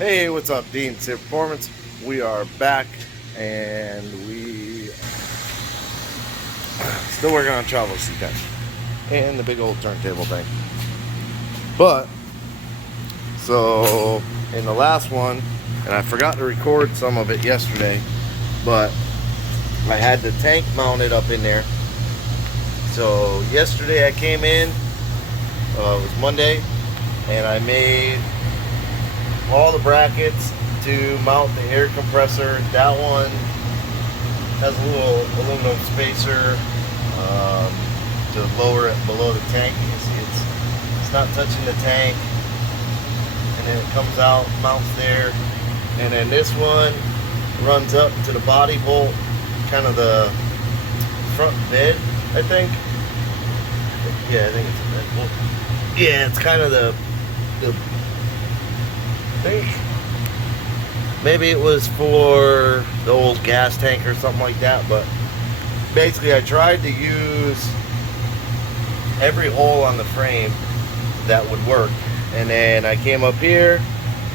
Hey, what's up, Dean? Safe Performance. We are back, and we still working on travel C10 and the big old turntable thing. But so in the last one, and I forgot to record some of it yesterday, but I had the tank mounted up in there. So yesterday I came in. It was Monday, and I made all the brackets to mount the air compressor. That one has a little aluminum spacer to lower it below the tank. You see it's not touching the tank, and then it comes out, mounts there, and then this one runs up to the body bolt, kind of the front bed, I think. Yeah, I think it's a bed bolt. Yeah, it's kind of the I think maybe it was for the old gas tank or something like that, but basically I tried to use every hole on the frame that would work, and then I came up here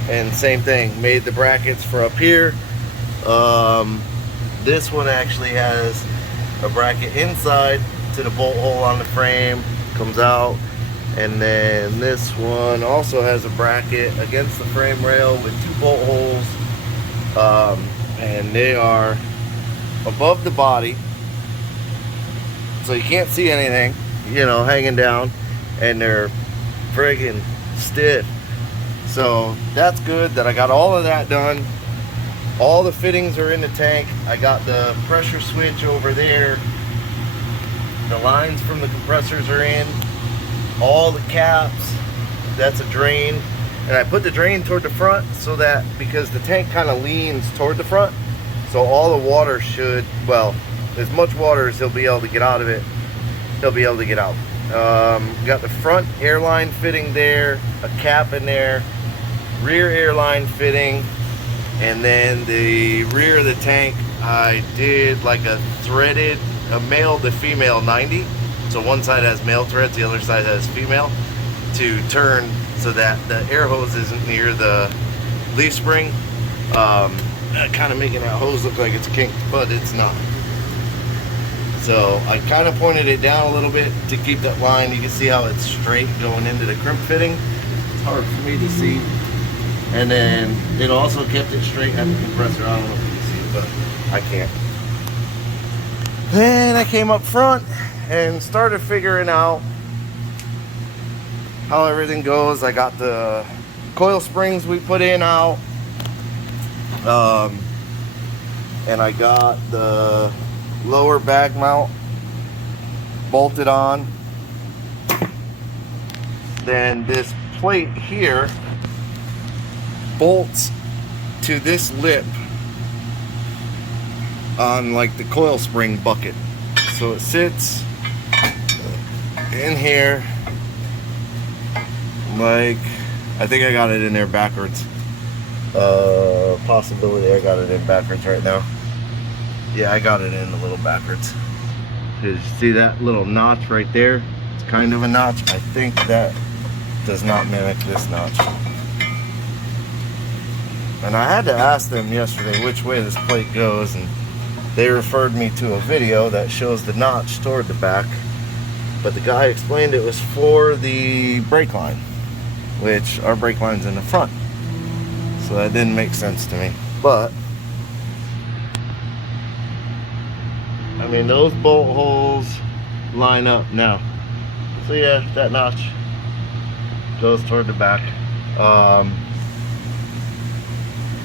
and same thing, made the brackets for up here. This one actually has a bracket inside to the bolt hole on the frame, comes out. And then this one also has a bracket against the frame rail with 2 bolt holes, and they are above the body, so you can't see anything, you know, hanging down, and they're friggin' stiff. So that's good that I got all of that done. All the fittings are in the tank. I got the pressure switch over there. The lines from the compressors are in. All the caps, that's a drain, and I put the drain toward the front so that, because the tank kind of leans toward the front, so all the water should, well, as much water as he'll be able to get out of it, he'll be able to get out. Got the front airline fitting there, a cap in there, rear airline fitting, and then the rear of the tank I did like a threaded, a male to female 90. So one side has male threads, the other side has female, to turn so that the air hose isn't near the leaf spring, kind of making that hose look like it's kinked, but it's not. So I kind of pointed it down a little bit to keep that line. You can see how it's straight going into the crimp fitting. It's hard for me to see. And then it also kept it straight at the compressor. I don't know if you can see it, but I can't. Then I came up front and started figuring out how everything goes. I got the coil springs we put in out, and I got the lower bag mount bolted on. Then this plate here bolts to this lip on like the coil spring bucket, so it sits in here, like, I think I got it in there backwards. Possibility I got it in backwards right now. Yeah, I got it in a little backwards. You see that little notch right there? It's kind of a notch. I think that does not mimic this notch. And I had to ask them yesterday which way this plate goes, and they referred me to a video that shows the notch toward the back. But the guy explained it was for the brake line, which our brake line's in the front. So that didn't make sense to me. But, I mean, those bolt holes line up now. So yeah, that notch goes toward the back.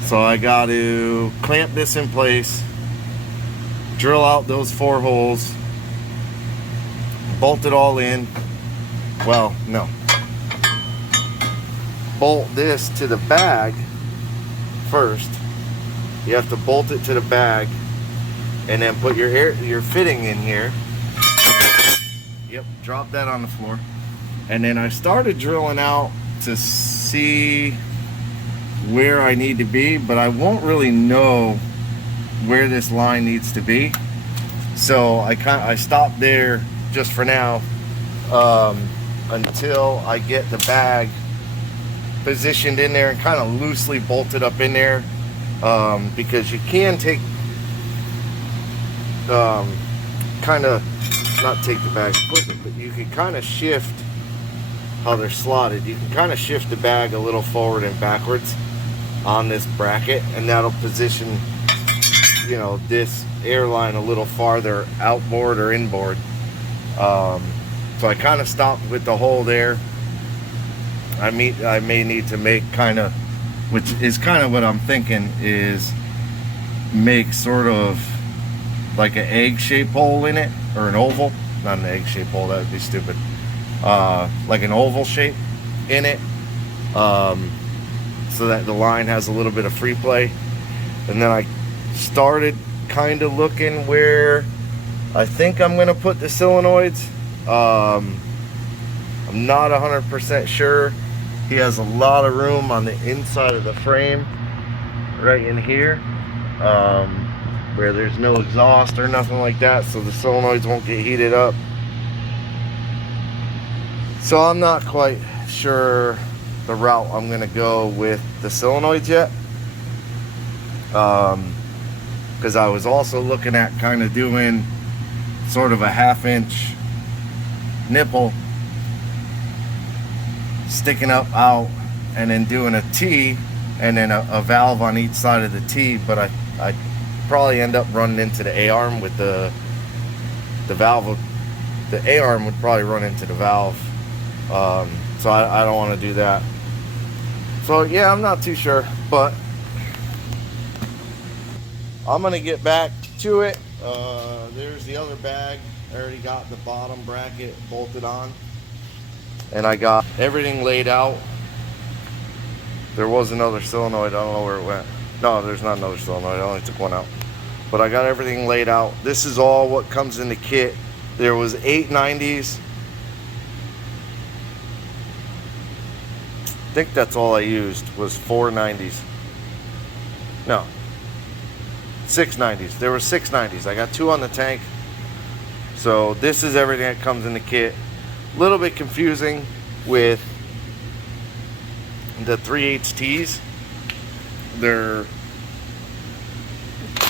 So I got to clamp this in place, drill out those 4 holes, bolt it all in. Well, no. Bolt this to the bag first. You have to bolt it to the bag and then put your fitting in here. Yep, drop that on the floor. And then I started drilling out to see where I need to be, but I won't really know where this line needs to be. So I stopped there just for now, until I get the bag positioned in there and kind of loosely bolted up in there, because you can take kind of not take the bag equipment, but you can kind of shift how they're slotted. You can kind of shift the bag a little forward and backwards on this bracket, and that'll position, you know, this airline a little farther outboard or inboard. So I kind of stopped with the hole there. I may need to make kind of, which is kind of what I'm thinking, is make sort of like an egg-shaped hole in it, or an oval. Not an egg-shaped hole, that would be stupid. Like an oval shape in it, so that the line has a little bit of free play. And then I started kind of looking where I think I'm gonna put the solenoids. I'm not 100% sure. He has a lot of room on the inside of the frame, right in here, where there's no exhaust or nothing like that, so the solenoids won't get heated up. So I'm not quite sure the route I'm gonna go with the solenoids yet, because I was also looking at kind of doing sort of a 1/2-inch nipple sticking up out, and then doing a T and then a valve on each side of the T. But I'd probably end up running into the A-arm with the valve. The A-arm would probably run into the valve, so I don't want to do that. So yeah, I'm not too sure, but I'm gonna get back to it. There's the other bag. I already got the bottom bracket bolted on, and I got everything laid out. There was another solenoid, I don't know where it went. No, there's not another solenoid, I only took one out. But I got everything laid out. This is all what comes in the kit. There was 890s. I think that's all I used was 490s. No, 690s. There were 690s. I got 2 on the tank. So this is everything that comes in the kit. A little bit confusing with the 3/8 T's. They're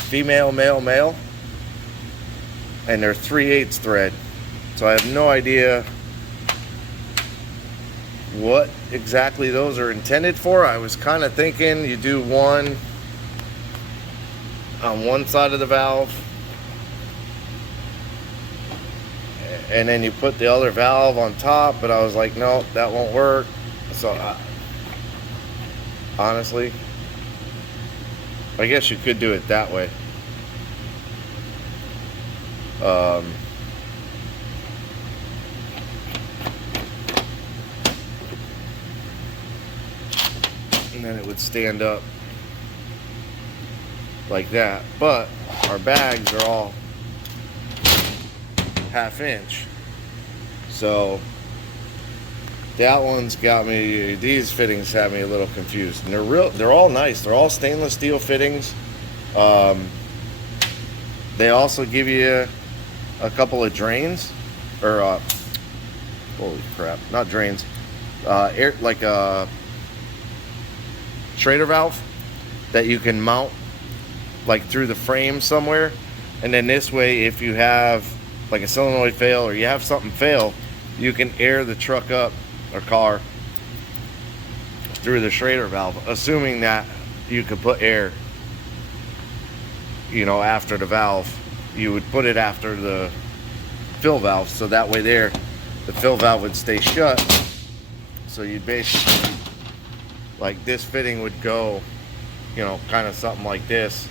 female, male, male, and they're 3/8 thread. So I have no idea what exactly those are intended for. I was kind of thinking you do one on one side of the valve, and then you put the other valve on top, but I was like, no, that won't work. So honestly, I guess you could do it that way. And then it would stand up like that, but our bags are all 1/2 inch, so that one's got me, these fittings have me a little confused. And they're all nice, they're all stainless steel fittings. They also give you a couple of drains, or holy crap, not drains, air, like a Schrader valve that you can mount like through the frame somewhere. And then this way, if you have like a solenoid fail or you have something fail, you can air the truck up or car through the Schrader valve, assuming that you could put air, you know, after the valve. You would put it after the fill valve, so that way there the fill valve would stay shut. So you'd basically, like, this fitting would go, you know, kind of something like this,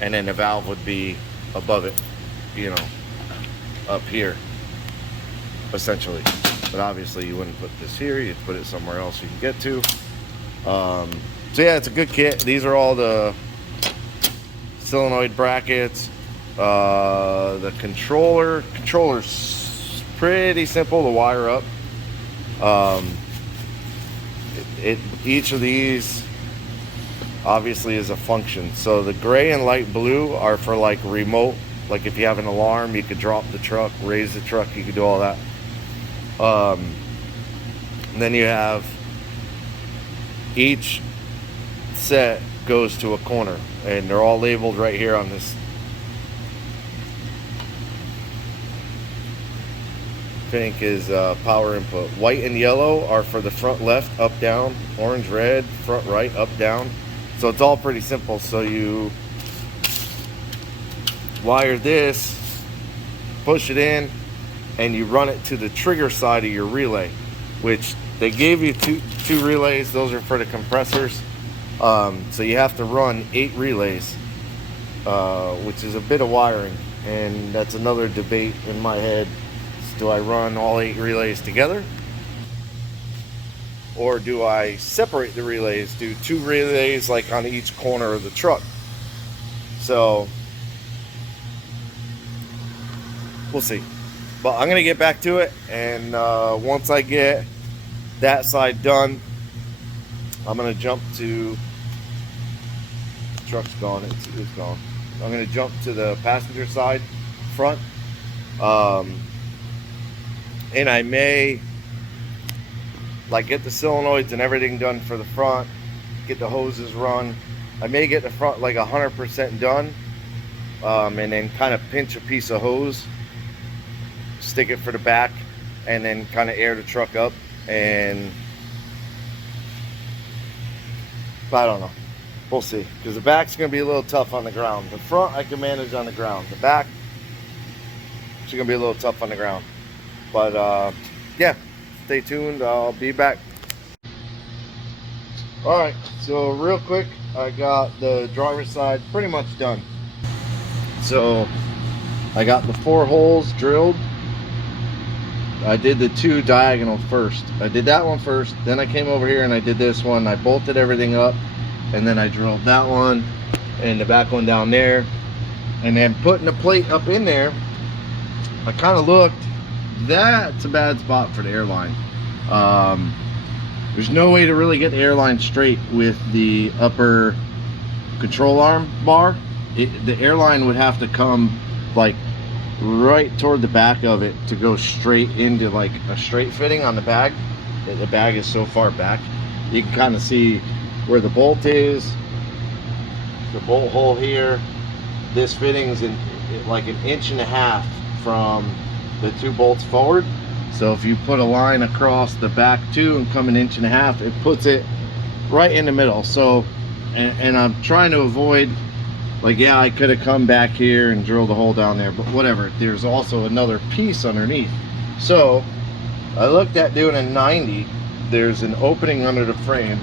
and then the valve would be above it, you know, up here essentially. But obviously you wouldn't put this here, you'd put it somewhere else you can get to. So yeah, it's a good kit. These are all the solenoid brackets. The controller's pretty simple to wire up. Each of these obviously is a function. So the gray and light blue are for like remote, like if you have an alarm, you could drop the truck, raise the truck, you could do all that. And then you have Each set goes to a corner, and they're all labeled right here on this pink is power input. White and yellow are for the front left, up, down. Orange, red, front right, up, down. So it's all pretty simple. So you wire this, push it in, and you run it to the trigger side of your relay, which they gave you two relays. Those are for the compressors. So you have to run 8 relays, which is a bit of wiring, and that's another debate in my head. Do I run all 8 relays together, or do I separate the relays, do 2 relays like on each corner of the truck? So we'll see, but I'm gonna get back to it, and once I get that side done, I'm gonna jump to, the truck's gone, it's gone. I'm gonna jump to the passenger side front, and I may like get the solenoids and everything done for the front, get the hoses run. I may get the front like 100% done, and then kind of pinch a piece of hose, stick it for the back, and then kind of air the truck up. And I don't know, we'll see, because the back's gonna be a little tough on the ground. The front I can manage on the ground, the back it's gonna be a little tough on the ground. But yeah, stay tuned, I'll be back. Alright, so real quick, I got the driver's side pretty much done. So I got the 4 holes drilled. I did the 2 diagonal first. I did that one first, then I came over here and I did this one. I bolted everything up, and then I drilled that one and the back one down there. And then putting the plate up in there, I kind of looked, that's a bad spot for the airline. There's no way to really get the airline straight with the upper control arm bar. The airline would have to come like right toward the back of it to go straight into like a straight fitting on the bag. The bag is so far back, you can kind of see where the bolt is, the bolt hole here. This fitting's in like 1.5 inches from the 2 bolts forward. So if you put a line across the back 2 and come 1.5 inches, it puts it right in the middle. So and I'm trying to avoid, like, yeah, I could have come back here and drilled a hole down there, but whatever, there's also another piece underneath. So I looked at doing a 90. There's an opening under the frame,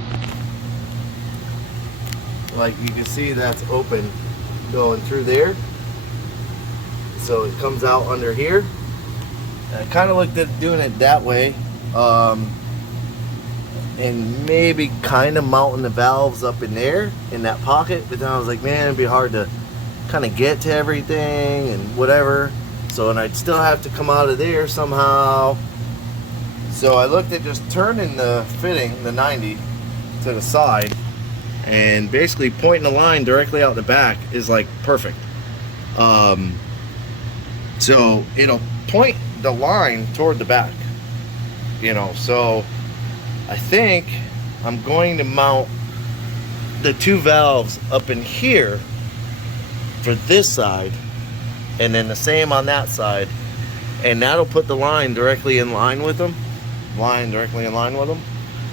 like you can see that's open going through there, so it comes out under here. And I kind of looked at doing it that way, and maybe kind of mounting the valves up in there in that pocket, but then I was like, man, it'd be hard to kind of get to everything and whatever, so, and I'd still have to come out of there somehow. So I looked at just turning the fitting, the 90, to the side, and basically pointing the line directly out the back is like perfect. So it'll point the line toward the back, you know. So I think I'm going to mount the 2 valves up in here for this side, and then the same on that side, and that'll put the line directly in line with them.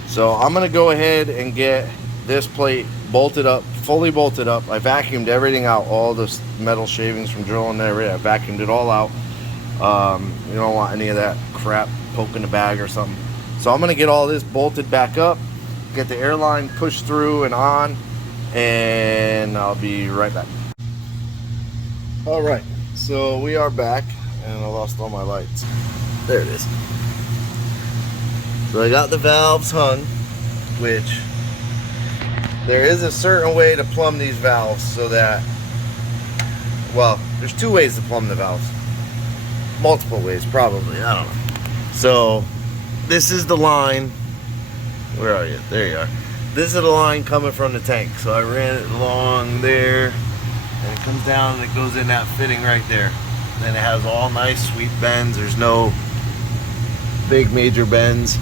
So I'm gonna go ahead and get this plate bolted up, fully bolted up. I vacuumed everything out, all the metal shavings from drilling and everything. I vacuumed it all out. You don't want any of that crap poking the bag or something. So I'm gonna get all this bolted back up, get the airline pushed through and on, and I'll be right back. All right, so we are back, and I lost all my lights. There it is. So I got the valves hung, which there is a certain way to plumb these valves so that, well, there's 2 ways to plumb the valves. Multiple ways, probably, I don't know. So this is the line. Where are you? There you are. This is the line coming from the tank. So I ran it along there, and it comes down and it goes in that fitting right there. Then it has all nice sweet bends. There's no big major bends.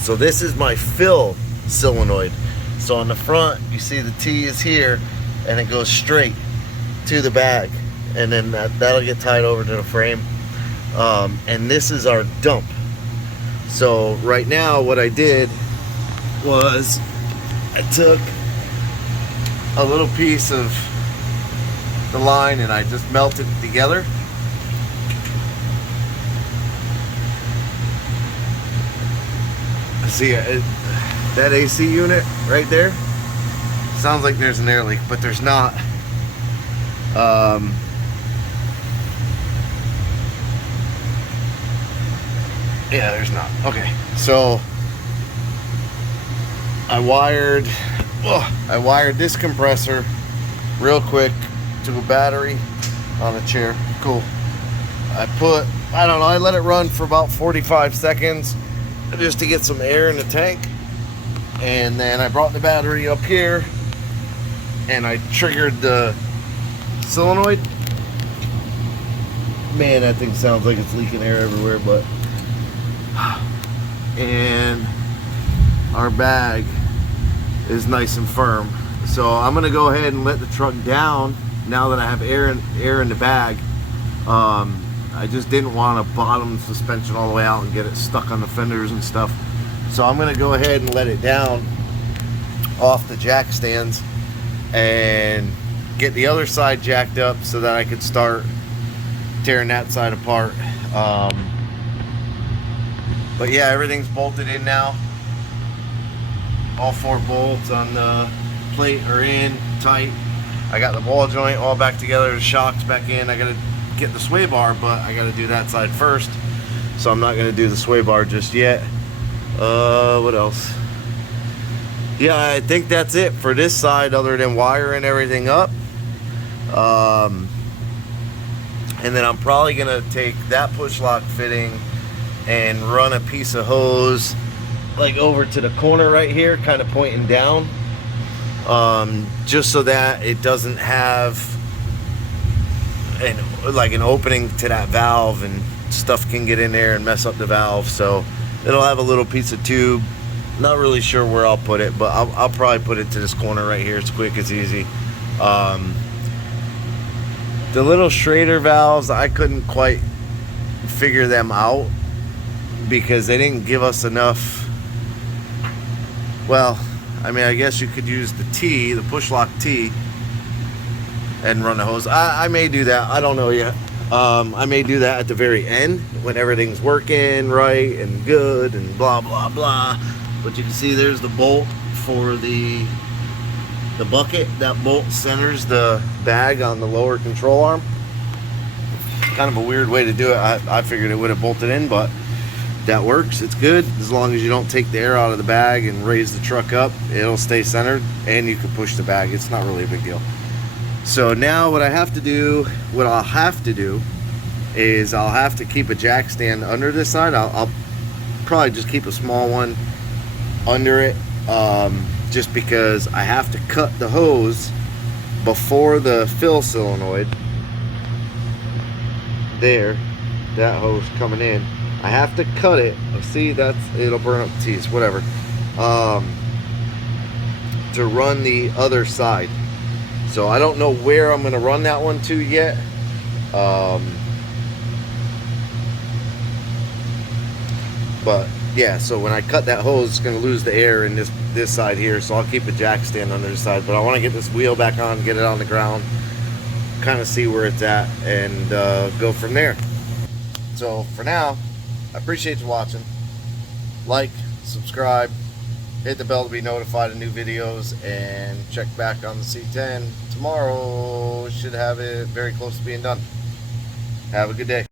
So this is my fill solenoid. So on the front, you see the T is here, and it goes straight to the bag, and then that'll get tied over to the frame. And this is our dump. So right now what I did was I took a little piece of the line and I just melted it together. See that AC unit right there? Sounds like there's an air leak, but there's not. Yeah, there's not. Okay, so I wired this compressor real quick to a battery on a chair. Cool. I don't know, I let it run for about 45 seconds just to get some air in the tank, and then I brought the battery up here and I triggered the solenoid. Man, that thing sounds like it's leaking air everywhere, but and our bag is nice and firm. So I'm gonna go ahead and let the truck down now that I have air in the bag. I just didn't want to bottom suspension all the way out and get it stuck on the fenders and stuff. So I'm gonna go ahead and let it down off the jack stands and get the other side jacked up so that I could start tearing that side apart. But yeah, everything's bolted in now. All 4 bolts on the plate are in tight. I got the ball joint all back together, the shocks back in. I gotta get the sway bar, but I gotta do that side first. So I'm not gonna do the sway bar just yet. What else? Yeah, I think that's it for this side other than wiring everything up. And then I'm probably gonna take that push lock fitting and run a piece of hose like over to the corner right here, kind of pointing down, just so that it doesn't have an opening to that valve and stuff can get in there and mess up the valve. So it'll have a little piece of tube. Not really sure where I'll put it, but I'll probably put it to this corner right here. It's quick, it's easy. The little Schrader valves, I couldn't quite figure them out because they didn't give us enough. Well, I mean, I guess you could use the T, the push lock T, and run the hose. I may do that. I don't know yet. I may do that at the very end when everything's working right and good and blah blah blah. But you can see there's the bolt for the bucket. That bolt centers the bag on the lower control arm. Kind of a weird way to do it. I figured it would have bolted in, but that works. It's good as long as you don't take the air out of the bag and raise the truck up. It'll stay centered and you can push the bag. It's not really a big deal. So now what I'll have to do is I'll have to keep a jack stand under this side. I'll probably just keep a small one under it, just because I have to cut the hose before the fill solenoid. There, that hose coming in, I have to cut it. See, it'll burn up the teeth, whatever, to run the other side. So I don't know where I'm gonna run that one to yet. But yeah, so when I cut that hose, it's gonna lose the air in this side here. So I'll keep a jack stand under the side, but I want to get this wheel back on, get it on the ground, kind of see where it's at, and go from there. So for now, I appreciate you watching. Like, subscribe, hit the bell to be notified of new videos, and check back on the C10 tomorrow. Should have it very close to being done. Have a good day.